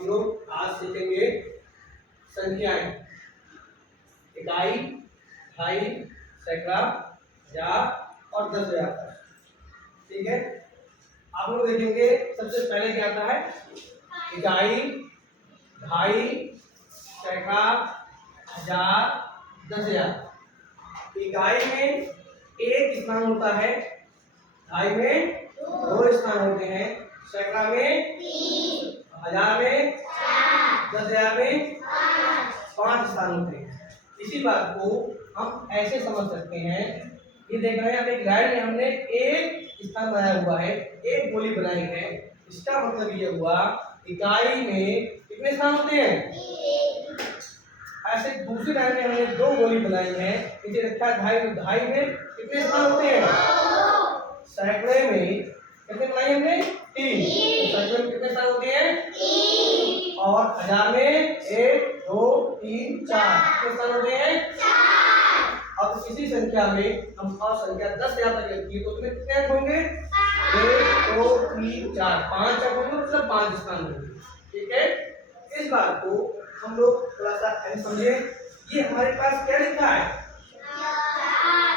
हम लोग आज सीखेंगे संख्याएं, इकाई, ढाई, सैकड़ा, हजार और 10,000 तक। ठीक है, आप लोग देखेंगे सबसे पहले क्या आता है, इकाई, ढाई, सैकड़ा, हजार, 10,000। इकाई में एक स्थान होता है, ढाई में 2 स्थान होते हैं, सैकड़ा में 3, हजार में 4, 10,000 में 5 स्थान होते हैं। इसी बात को हम ऐसे समझ सकते हैं, ये देख रहे हैं आप एक लाइन में हमने एक स्थान बनाया हुआ है, एक गोली बनाई है। इसका मतलब ये हुआ इकाई में कितने स्थान होते हैं। ऐसे दूसरी लाइन में हमने 2 गोली बनाई है, इसे रखा है ढाई, तो ढाई में कितने स्थान होते हैं। सैकड़े में कितने बनाई हमने 3, सैकड़े में कितने स्थान होते हैं 3, और हजार में 1, 2, 3, 4 कितने स्थान होते हैं 4। अब इसी संख्या में हम और संख्या 10,000 तक लिखी है, तो उसमें कितने अंक होंगे 1, 2, 3, 4, 5 अंक होंगे, मतलब 5 स्थान होंगे। ठीक है, इस बात को हम लोग थोड़ा सा समझे। ये हमारे पास क्या लिखा है,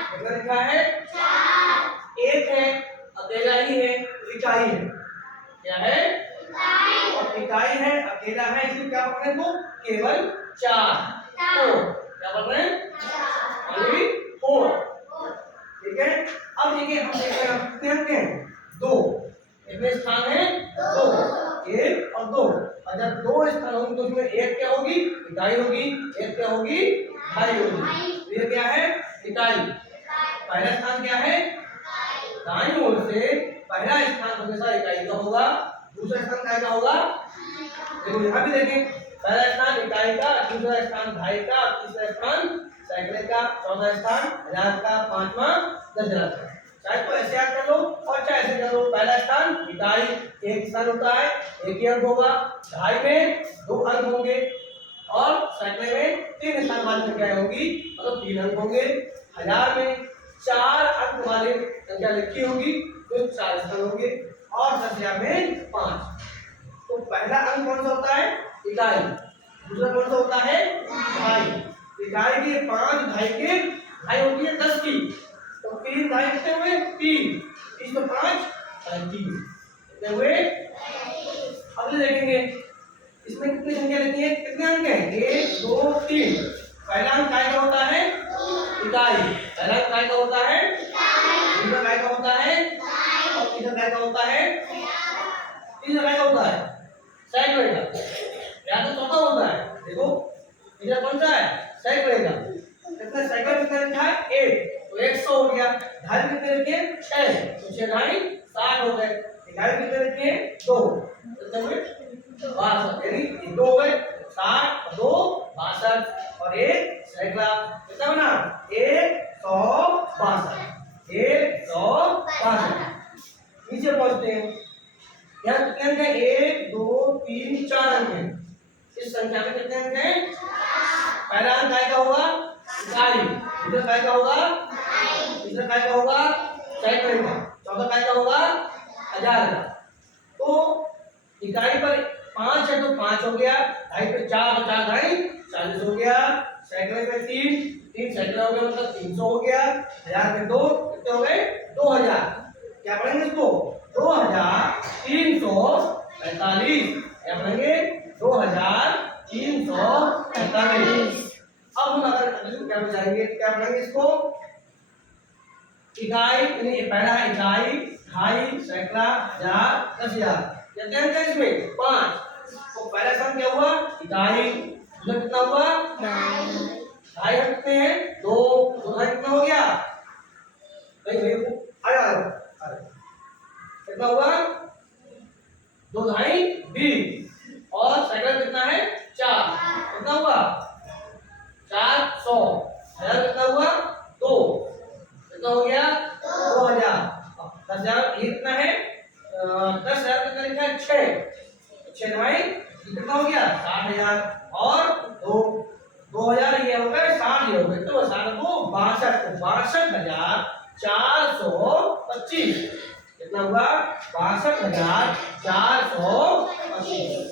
कितना लिखा है 4, एक है अकेला ही है, इकाई है, क्या है इकाई, और इकाई है अकेला है, इसलिए क्या पढ़ रहे हैं, केवल 4, तो क्या पढ़ रहे हैं 4। ठीक है, अब देखिए हम देख रहे हैं कितने अंक हैं 2, कितने स्थान है 2, 1 और 2, और जब 2 स्थान होंगे तो उसमें एक क्या होगी इकाई होगी, एक क्या होगी ढाई होगी। ये क्या है इकाई, पहला स्थान क्या है दाईं ओर से पहला स्थान हमेशा इकाई का होगा, दूसरा स्थान काय का होगा। देखो यहाँ भी देखें, पहला स्थान इकाई का, दूसरा स्थान ढाई का, तीसरा स्थान सैकड़े का, चौथा स्थान हजार का, पांचवा 10,000 का। चाहे तो ऐसे याद कर लो और चाहे ऐसे कर लो। पहला स्थान इकाई एक स्थान होता है, एक ही अंक होगा, ढाई में 2 अंक होंगे, और सैकड़े में 3 स्थान वाली संख्याएं होंगी, मतलब 3 अंक होंगे, हजार में 4 अंक वाली संख्या लिखी होगी तो 4 स्थान होंगे, और 10,000 में 5। तो पहला अंक कौन सा होता है इकाई, दूसरा कौन सा होता है ढाई। इकाई के 5, ढाई के ढाई होती है 10 की, तो 3 ढाई कितने हुए 3, 3 में 5 35 कितने हुए। अगले देखेंगे इसमें कितनी संख्या लेती है, कितने अंक हैं 1, 2, 3। पहला अंक काय का होता है इकाई, पहला अंक काय का होता है इकाई, दूसरा काय का होता है और तीसरा काय का होता है, तीसरा काय का होता है सैकड़े का, या तो चौथा होता है। देखो तीसरा कौन सा है सैकड़े का, कितना सैकड़ा कितना लिखा है 1, तो 100 हो गया। ढाई कितने लिखे 6, तो 6 ढाई 60 हो गए। इकाई कितने लिखे 2, कितने हुए 62, यानी 2 हो गए 60, 2 62, और 1 सैकड़ा कितना बना 162, 162। नीचे पहुंचते हैं, यहाँ कितने अंक हैं 1, 2, 3, 4 अंक हैं। इस संख्या में कितने अंक हैं, पहला अंक काय का होगा इकाई, दूसरा काय का होगा तीसरा काय का होगा सैकड़े का, चौथा काय का होगा हजार का। तो इकाई पर 5 है तो 5 हो गया, ढाई पे 4 और 4 ढाई 40 हो गया, सैकड़े पे 3 सैकड़ा हो गया, मतलब 300 हो गया, हजार पे 2 कितने हो गए 2000। क्या पढ़ेंगे इसको 2345, क्या पढ़ेंगे 2345। अब हम अगर क्या बचाएंगे, क्या पढ़ेंगे इसको इकाई, यानी पहला है इकाई, ढाई, सैकड़ा, हजार, 10,000। कितने अंक है इसमें 5, तो पहला स्थान क्या हुआ इकाई, दूसरा कितना हुआ ढाई, कितने हैं 2, तो ढाई कितना हो गया भाई आया कितना हुआ 2 ढाई 20, और सैकड़ा कितना है 4, कितना हुआ 400, हजार कितना हुआ 2, कितना हो गया 2000। 10,000 ये कितना है 10,000 कितना लिखा है 6, 6 ढाई कितना हो गया 60,000, और 2000 ये हो गए 60 ये हो गए, तो 60 को 62,425, कितना हुआ 62,425।